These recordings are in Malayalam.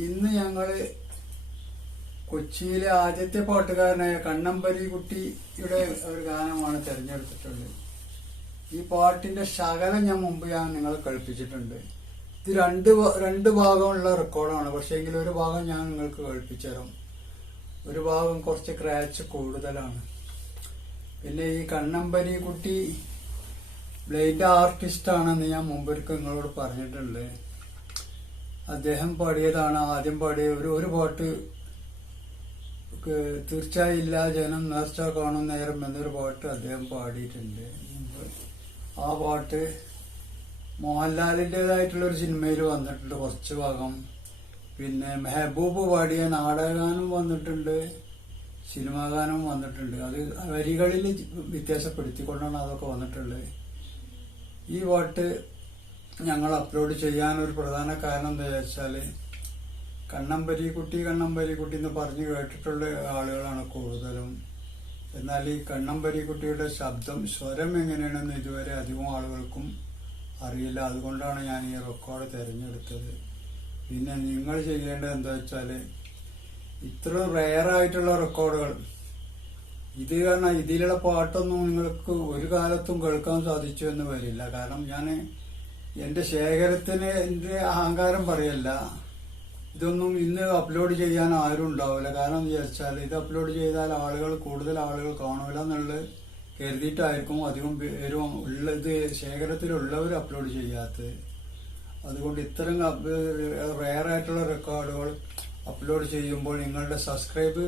ഇന്ന് ഞങ്ങൾ കൊച്ചിയിലെ ആദ്യത്തെ പാട്ടുകാരനായ കണ്ണമ്പരി കുട്ടിയുടെ ഒരു ഗാനമാണ് തിരഞ്ഞെടുത്തിട്ടുള്ളത്. ഈ പാട്ടിന്റെ ശകലം ഞാൻ മുമ്പ് ഞാൻ നിങ്ങളെ കേൾപ്പിച്ചിട്ടുണ്ട്. ഇത് രണ്ട് രണ്ട് ഭാഗമുള്ള റെക്കോർഡാണ്. പക്ഷേ എങ്കിൽ ഒരു ഭാഗം ഞാൻ നിങ്ങൾക്ക് കേൾപ്പിച്ചു ഒരു ഭാഗം കുറച്ച് ക്രാച്ച് കൂടുതലാണ്. പിന്നെ ഈ കണ്ണമ്പരി കുട്ടി ആർട്ടിസ്റ്റ് ആണെന്ന് ഞാൻ മുമ്പൊരിക്കൽ നിങ്ങളോട് പറഞ്ഞിട്ടുണ്ട്. അദ്ദേഹം പാടിയതാണ്. ആദ്യം പാടിയ ഒരു ഒരു പാട്ട് തീർച്ചയായില്ല ജനം നേർച്ച കാണും നേരം എന്നൊരു പാട്ട് അദ്ദേഹം പാടിയിട്ടുണ്ട്. ആ പാട്ട് മോഹൻലാലിന്റെതായിട്ടുള്ള ഒരു സിനിമയിൽ വന്നിട്ടുണ്ട് കുറച്ച് ഭാഗം. പിന്നെ മെഹബൂബ് പാടിയ നാടകഗാനം വന്നിട്ടുണ്ട് സിനിമാ ഗാനം വന്നിട്ടുണ്ട്. അത് വരികളിൽ വ്യത്യാസപ്പെടുത്തിക്കൊണ്ടാണ് അതൊക്കെ വന്നിട്ടുള്ളത്. ഈ പാട്ട് ഞങ്ങൾ അപ്ലോഡ് ചെയ്യാൻ ഒരു പ്രധാന കാരണം എന്താ വെച്ചാൽ കണ്ണമ്പരി കുട്ടി കണ്ണമ്പരി കുട്ടി എന്ന് പറഞ്ഞു കേട്ടിട്ടുള്ള ആളുകളാണ് കൂടുതലും. എന്നാൽ ഈ കണ്ണമ്പരി കുട്ടിയുടെ ശബ്ദം സ്വരം എങ്ങനെയാണെന്ന് ഇതുവരെ അധികം ആളുകൾക്കും അറിയില്ല. അതുകൊണ്ടാണ് ഞാൻ ഈ റെക്കോർഡ് തിരഞ്ഞെടുത്തത്. പിന്നെ നിങ്ങൾ ചെയ്യേണ്ടത് എന്താ വെച്ചാൽ ഇത്ര റെയറായിട്ടുള്ള റെക്കോർഡുകൾ ഇത് കാരണം ഇതിലുള്ള പാട്ടൊന്നും നിങ്ങൾക്ക് ഒരു കാലത്തും കേൾക്കാൻ സാധിച്ചു എന്ന് വരില്ല. കാരണം ഞാൻ എന്റെ ശേഖരത്തിന് എന്റെ അഹങ്കാരം പറയല്ല. ഇതൊന്നും ഇന്ന് അപ്ലോഡ് ചെയ്യാൻ ആരും ഉണ്ടാവില്ല. കാരണം വിചാരിച്ചാൽ ഇത് അപ്ലോഡ് ചെയ്താൽ ആളുകൾ കൂടുതൽ ആളുകൾ കാണൂല എന്നുള്ളത് കരുതിയിട്ടായിരിക്കും അധികം പേരും ഉള്ളത് ശേഖരത്തിലുള്ളവർ അപ്ലോഡ് ചെയ്യാത്തത്. അതുകൊണ്ട് ഇത്തരം റെയറായിട്ടുള്ള റെക്കോർഡുകൾ അപ്ലോഡ് ചെയ്യുമ്പോൾ നിങ്ങളുടെ സബ്സ്ക്രൈബ്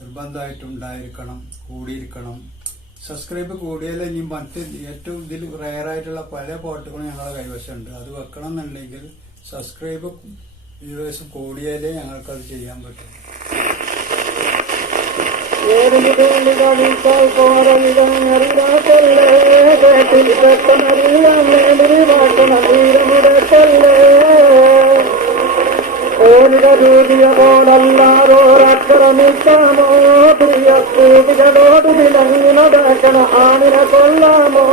നിർബന്ധമായിട്ടുണ്ടായിരിക്കണം കൂടിയിരിക്കണം. സബ്സ്ക്രൈബ് കൂടിയാൽ ഇനി മറ്റ് ഏറ്റവും ഇതിൽ റയർ ആയിട്ടുള്ള പല പാട്ടുകളും ഞങ്ങളുടെ കൈവശമുണ്ട്. അത് വെക്കണം എന്നുണ്ടെങ്കിൽ സബ്സ്ക്രൈബ് വ്യൂവേഴ്സ് കൂടിയാലേ ഞങ്ങൾക്കത് ചെയ്യാൻ പറ്റും. ഓരല്ലാരോരക്ഷരമിക്കാമോ പ്രിയ സ്കൂതികളോട് വിലങ്ങി നടക്കണ ആണിനെ കൊള്ളാമോ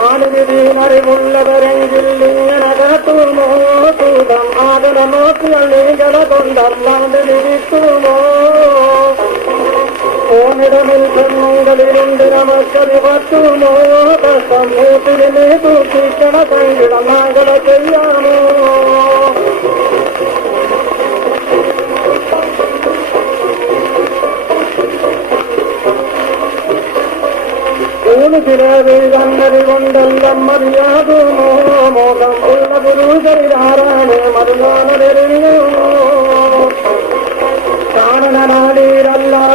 ആണിനറിവുള്ളവരെങ്കിൽ ഇങ്ങനെ കാട്ടുമോ തൂതം ആദര നോക്കിയാൽ നീകള കൊണ്ടല്ലാണ്ട് വിരിക്കുമോ தமிழமிழிலிருந்து நமக்கதி பத்து மோத சமூகத்திலே தூக்கி கணக்கிட நாங்கள செய்யாமோ திரவி தங்கரி கொண்டல்லம் மரியாதுமோ மோகம் உள்ள குருதரி தாரானே மருமான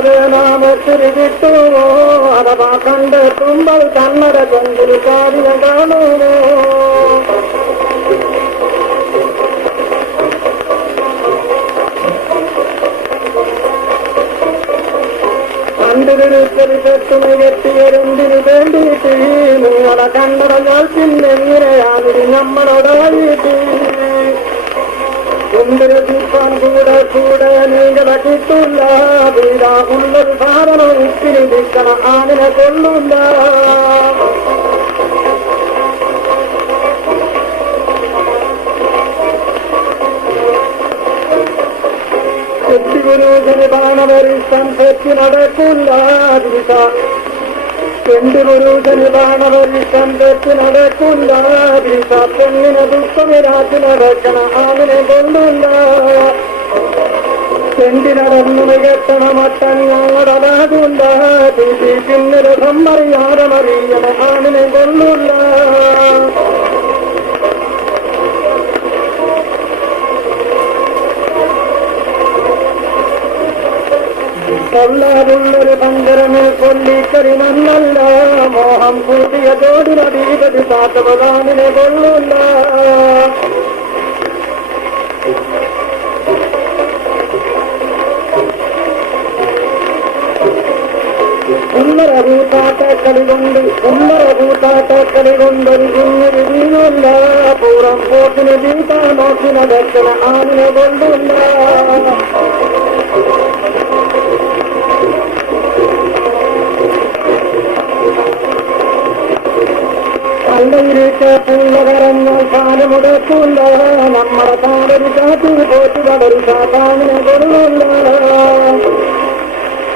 കാണനാടീരല്ലാതെ നാം ഒത്തിരി കിട്ടുമോ അഥവാ കണ്ടെത്തുമ്പോൾ കണ്ണട ചെങ്കിൽ കാര്യം കാണുമോ കണ്ടിരുത്തരി തെറ്റുമി കെട്ടിയരെന്തിനു വേണ്ടിയിട്ട് നിങ്ങളെ കണ്ടടഞ്ഞാൽ പിന്നെങ്ങനെയാണിത് നമ്മളോടായിട്ട് தொந்தர தூப்பான் கூட கூட நீங்கள் அடித்துள்ளீரா உள்ளது சாதனம் இத்திரி நிற்கன ஆனின கொள்ளுந்தா செட்டி குரு பானவரி சம் செட்டி நடக்குள்ளார் തെറ്റി നടക്കില്ല ദിശ പെണ്ണിനെ ദുഃഖമിരാത്തി നടക്കണ ആളിനെ കൊള്ളില്ല സമ്മറിയാറമറിയണ ആളിനെ കൊള്ളില്ല കൊള്ളാറുള്ളൊരു പങ്കരമേ കൊല്ലിക്കറി നന്നല്ല. മോഹം കൂട്ടിയ തോടിനടീപതി സാത്തവതാനിനെ കൊള്ളില്ല. ഒന്നര കൂട്ടാട്ടക്കളി കൊണ്ട് ഒന്നര കൂട്ടാട്ടക്കളി കൊണ്ടൊരു കുഞ്ഞൊരു വീണില്ല പൂറം ജീവിതാ നോക്കി ദക്ഷിണ ആണിനെ കൊള്ളില്ല. പണ്ടയിലേക്ക് പുള്ള കരഞ്ഞാൽ കാൽ മുടക്കില്ല നമ്മുടെ കാലൊരു കാറ്റിൽ പോറ്റി വളരു സാധാരണ കൊള്ളില്ല